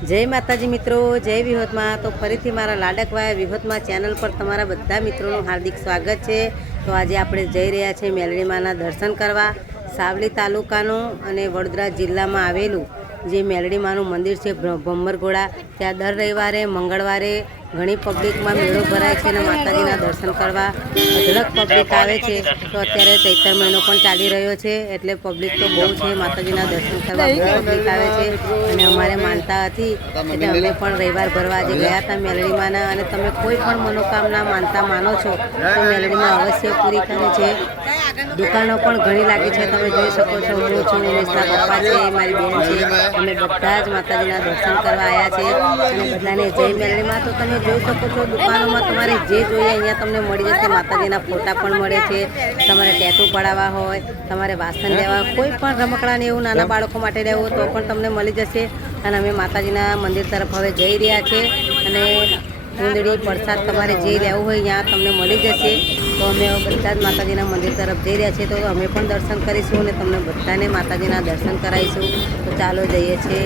जय माताजी मित्रों, जय विहोतमा। तो फरीथी मारा लाडकवाया विहोतमा चैनल पर तमारा बधा मित्रों हार्दिक स्वागत है। तो आज आपणे जई रह्या छे मेलडी माना दर्शन करवा। सावली तालुकानुं अने वडोदरा जिल्लामां आवेलुं जे मेलडी मानुं मंदिर है भम्मरगोड़ा। त्यां दर रविवारे मंगळवारे घणी पब्लिक में मेळो भराय छे अने माताजीना दर्शन करवा अढळक पब्लिक आवे छे। तो अत्यारे चैत्र महीनो पण चाली रह्यो छे एटले पब्लिक तो बहु छे। माताजीना दर्शन करवा पब्लिक आवे छे अने अमारे मानता हती एटले अमे पण रविवार भरवा आज गया हता मेलडी माना। अने तमे कोई पण मनोकामना मानता मानो छो तो मेलडी में अवश्य पूरी करे छे। दुकानों पण घणी लागी छे, तमे जोई शको छो। हूँ छुं, उमेशना पप्पा छे, मारी बेन छे, अमे बधा ज माताजीना दर्शन करवा आया छे अने बधाने जय मेलडी मां। तो तमे જોઈ શકો છો દુકાનોમાં તમારે જે જોઈએ અહીંયા તમને મળી જશે। માતાજીના ફોટા પણ મળે છે। તમારે ટેટુ પડાવવા હોય, તમારે વાસણ લેવા, કોઈ પણ રમકડાને એવું નાના બાળકો માટે લેવું તો પણ તમને મળી જશે। અને અમે માતાજીના મંદિર તરફ હવે જઈ રહ્યા છે અને ચૂંદડી પ્રસાદ તમારે જે લેવું હોય ત્યાં તમને મળી જશે। તો અમે બધા જ માતાજીના મંદિર તરફ જઈ રહ્યા છીએ। તો અમે પણ દર્શન કરીશું અને તમને બધાને માતાજીના દર્શન કરાવીશું। તો ચાલો જઈએ છીએ।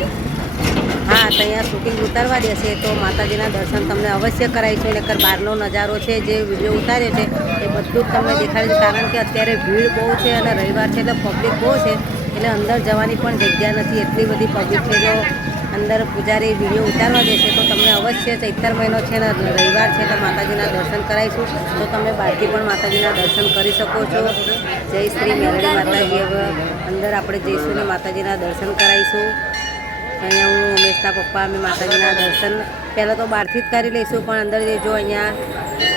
हाँ, तो अँ शूटिंग उतारवा देशे तो माताजीना दर्शन तमने अवश्य कराईशुं। नहीतर बहारनो नजारो है जे विडियो उतार्यो छे ए बधुं ज तमने देखाडीश। कारण के अत्यारे भीड़ बहु छे अने रविवार छे एटले पब्लिक बहु छे एटले अंदर जवानी पण जग्या नथी, एटली बधी पब्लिक छे। जो अंदर पुजारी विडियो उतारवा देशे तो तमने अवश्य चैत्र महीनो छे ने रविवार छे तो माताजीना दर्शन कराईशुं। तो तमे बहारथी पण माताजीना दर्शन करी शको छो। जय श्री मेलडी माताजी। हवे अंदर आपणे जईशुं ने माताजीना दर्शन कराईशुं। अँ हूँ उमेशना पप्पा अमे माताजीना दर्शन पहला तो बहारथी ज करी लईशुं, पण अंदर जो अँ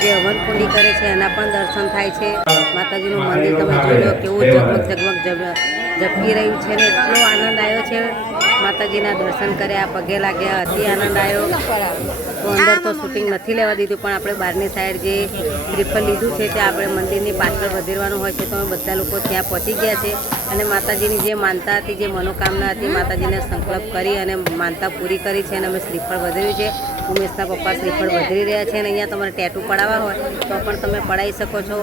जे हवनकुंडी करे छे एना पण दर्शन थाय छे। माताजीनुं मंदिर तमे जोई लो केवुं जगमग जगमग झपकी रह्युं छे ने एटलो आनंद आव्यो छे। माताजीना दर्शन कर्या, पगे लाग्या, अति आनंद आव्यो। तो अंदर तो शूटिंग नहीं लेवा दीधुं, पण आपणे बहारनी साइड जे श्रीफळ लीधुं छे ते आपणे मंदिरनी पाछळ वधेरवानुं होय छे। तो अमे बधा लोको त्यां पहोंची गया छे अने माताजीनी जे मानता हती, जे मनोकामना हती, माताजीने संकल्प करी अने मानता पूरी करी छे अने अमे श्रीफळ वधेर्युं छे। उमेशना पप्पा श्रीफळ वधेरी रह्या छे अने अहींया तमारे टेटू पडाववा होय तो पण तमे पडावी शको छो।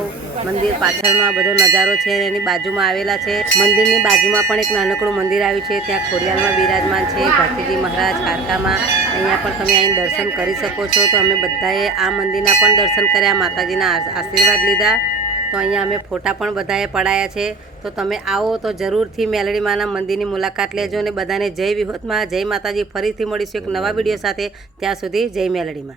मंदिर पाछळनो आ बधो नजारो छे एनी बाजुमां आवेला छे। मंदिरनी बाजुमां पण एक नानकड़ुं मंदिर आव्युं छे, त्यां खोडियालमां बिराजमान छे भारतीजी महाराज कारकामां। अहींया पण तमे आવીને दर्शन करी शको छो। तो अमे बधाए आ मंदिरना पण दर्शन कर्या, माताजीना आशीर्वाद लीधा। तो अहींया अमे फोटा पण बधाए पडाया छे। तो तमे आवो तो जरूरथी मेलडी माना मंदिरनी मुलाकात लेजो ने बधाने जय विहोतमा, जय माताजी। फरीथी मळीशुं एक नवा विडियो साथे। त्यां सुधी जय मेलडी मां।